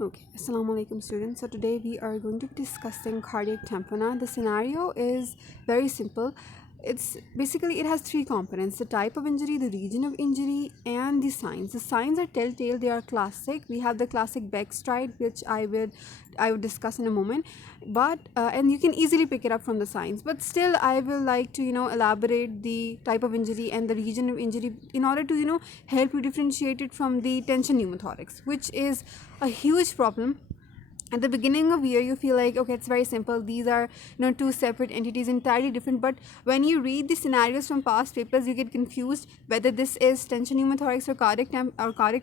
Okay, Assalamu alaikum students. So today we are going to be discussing cardiac tamponade. The scenario is very simple. It's basically it has three components: the type of injury, the region of injury, and the signs. The signs are telltale, they are classic. We have the classic backstride, which I would discuss in a moment. But and you can easily pick it up from the signs. But still, I will like to elaborate the type of injury and the region of injury in order to help you differentiate it from the tension pneumothorax, which is a huge problem. At the beginning of year you feel like, okay, it's very simple, these are two separate entities, entirely different. But when you read the scenarios from past papers, you get confused whether this is tension pneumothorax or cardiac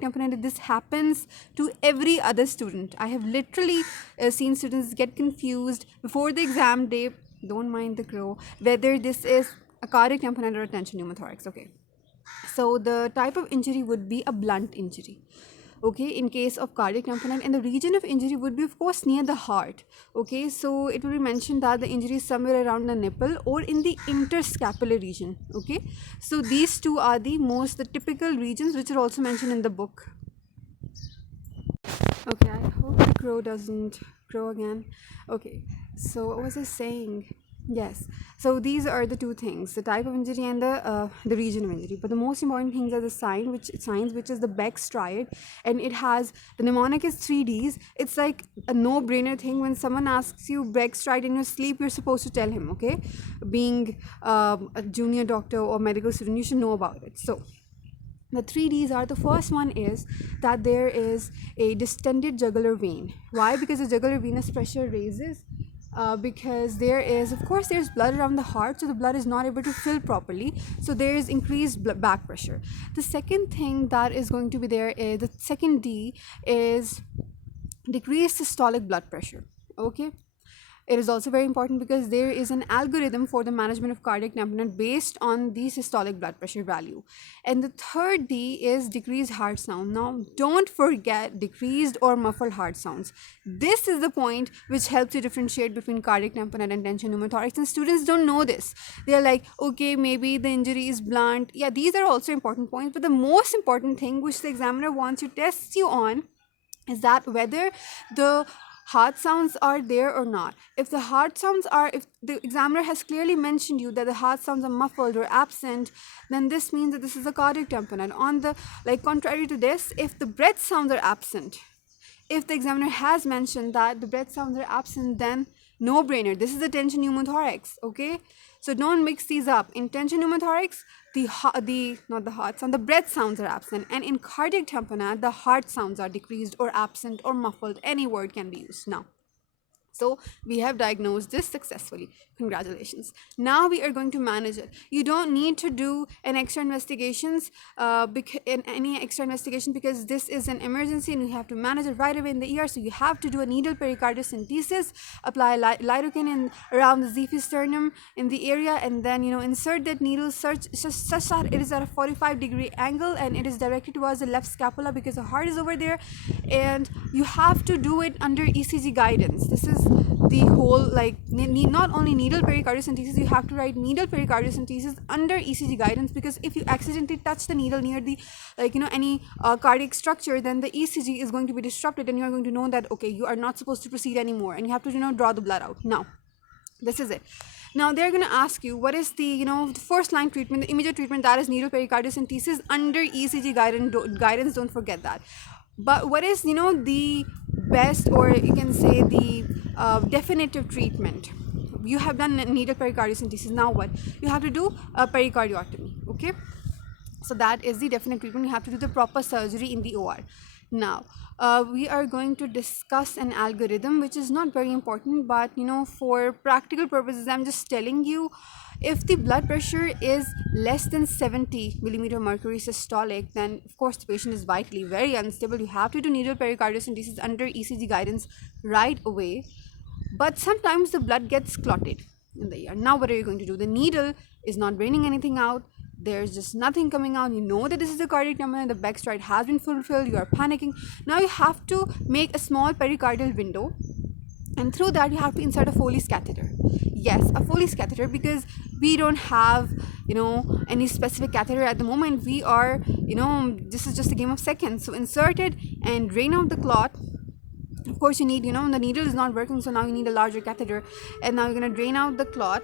tamponade. This happens to every other student. I have literally seen students get confused before the exam day, don't mind the crow, whether this is a cardiac tamponade or a tension pneumothorax. Okay, so the type of injury would be a blunt injury, okay, in case of cardiac tamponade, and the region of injury would be of course near the heart. Okay, so it will be mentioned that the injury is somewhere around the nipple or in the interscapular region. Okay, so these two are the typical regions, which are also mentioned in the book. Okay, I hope the crow doesn't crow again. Okay, so what was I saying? Yes, so these are the two things: the type of injury and the region of injury. But the most important things are the signs, which is the Beck striate, and it has the mnemonic is 3Ds. It's like a no-brainer thing. When someone asks you Beck striate in your sleep, you're supposed to tell him. Okay, being a junior doctor or medical student, you should know about it. So the 3Ds are: the first one is that there is a distended jugular vein. Why? Because the jugular venous pressure raises, because there is, of course, there's blood around the heart, so the blood is not able to fill properly, so there is increased back pressure. The second thing that is going to be there is the second D is decreased systolic blood pressure. Okay, it is also very important because there is an algorithm for the management of cardiac tamponade based on the systolic blood pressure value. And the third D is decreased heart sound. Now, don't forget decreased or muffled heart sounds. This is the point which helps you differentiate between cardiac tamponade and tension pneumothorax. And students don't know this. They are like, okay, maybe the injury is blunt. Yeah, these are also important points. But the most important thing which the examiner wants to test you on is that whether the heart sounds are there or not. If the examiner has clearly mentioned you that the heart sounds are muffled or absent, then this means that this is a cardiac tamponade. On the contrary to this, if the breath sounds are absent, if the examiner has mentioned that the breath sounds are absent, then no brainer, this is a tension pneumothorax. Okay, so don't mix these up. In tension pneumothorax, the not the heart sound, the breath sounds are absent, and in cardiac tamponade, the heart sounds are decreased or absent or muffled. Any word can be used. Now, so we have diagnosed this successfully. Congratulations. Now we are going to manage it. You don't need to do an extra investigations, in any extra investigation, because this is an emergency and you have to manage it right away in the ER. So you have to do a needle pericardiocentesis, apply lidocaine around the xiphisternum in the area, and then insert that needle such that it is at a 45-degree angle and it is directed towards the left scapula because the heart is over there, and you have to do it under ECG guidance. This is the whole, not only needle pericardiocentesis, you have to write needle pericardiocentesis under ECG guidance, because if you accidentally touch the needle near the any cardiac structure, then the ECG is going to be disrupted and you are going to know that, okay, you are not supposed to proceed anymore, and you have to draw the blood out. Now, this is it. Now they're going to ask you what is the the first line treatment, the immediate treatment, that is needle pericardiocentesis under ECG guidance. Don't forget that. But what is the best, or you can say the definitive treatment? You have done needle pericardiocentesis. Now what? You have to do a pericardiotomy. Okay, so that is the definite treatment. You have to do the proper surgery in the OR. Now, we are going to discuss an algorithm which is not very important, but for practical purposes, I'm just telling you, if the blood pressure is less than 70 millimeter mercury systolic, then of course the patient is vitally very unstable. You have to do needle pericardiocentesis under ECG guidance right away. But sometimes the blood gets clotted in the ear. Now what are you going to do? The needle is not draining anything out. There's just nothing coming out. You know that this is the cardiac tamponade, the Beck stride has been fulfilled. You are panicking. Now you have to make a small pericardial window, and through that you have to insert a Foley's catheter. Yes, a Foley's catheter, because we don't have any specific catheter at the moment. We are this is just a game of seconds. So insert it and drain out the clot Of course, you need, the needle is not working, so now you need a larger catheter, and now you're going to drain out the clot.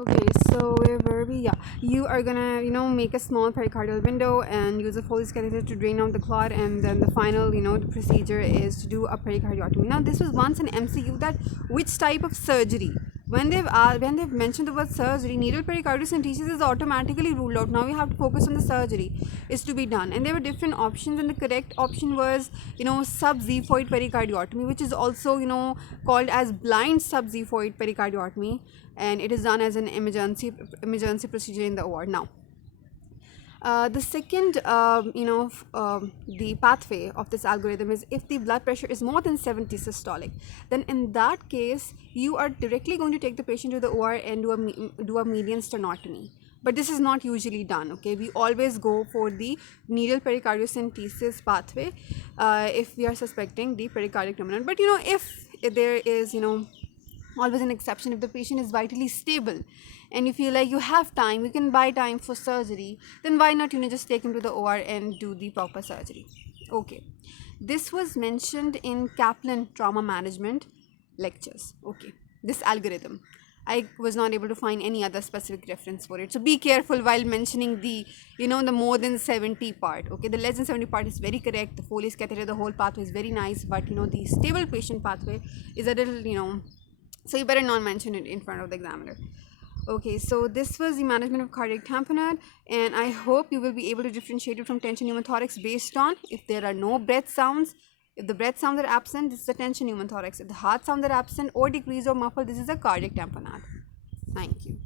Okay, so where were we? Yeah, you are gonna, make a small pericardial window and use a Foley's catheter to drain out the clot, and then the final, the procedure is to do a pericardiotomy. Now, this was once an MCU, that which type of surgery. When they've mentioned the word surgery, needle pericardiocentesis is automatically ruled out. Now we have to focus on the surgery is to be done, and there were different options, and the correct option was, subxiphoid pericardiotomy, which is also, called as blind subxiphoid pericardiotomy, and it is done as an emergency procedure in the OR. Now, the second, the pathway of this algorithm is, if the blood pressure is more than 70 systolic, then in that case, you are directly going to take the patient to the OR and do a median sternotomy. But this is not usually done, okay? We always go for the needle pericardiocentesis pathway if we are suspecting the pericardic pneumonia. But, if there is, always an exception, if the patient is vitally stable and you feel like you have time, you can buy time for surgery, then why not, just take him to the OR and do the proper surgery. Okay, this was mentioned in Kaplan trauma management lectures. Okay, this algorithm, I was not able to find any other specific reference for it, so be careful while mentioning the, the more than 70 part. Okay, the less than 70 part is very correct, the Foley's catheter, the whole pathway is very nice, but the stable patient pathway is a little, so you better not mention it in front of the examiner. Okay, so this was the management of cardiac tamponade, and I hope you will be able to differentiate it from tension pneumothorax based on if there are no breath sounds. If the breath sounds are absent, this is a tension pneumothorax. If the heart sounds are absent or decreased or muffled, this is a cardiac tamponade. Thank you.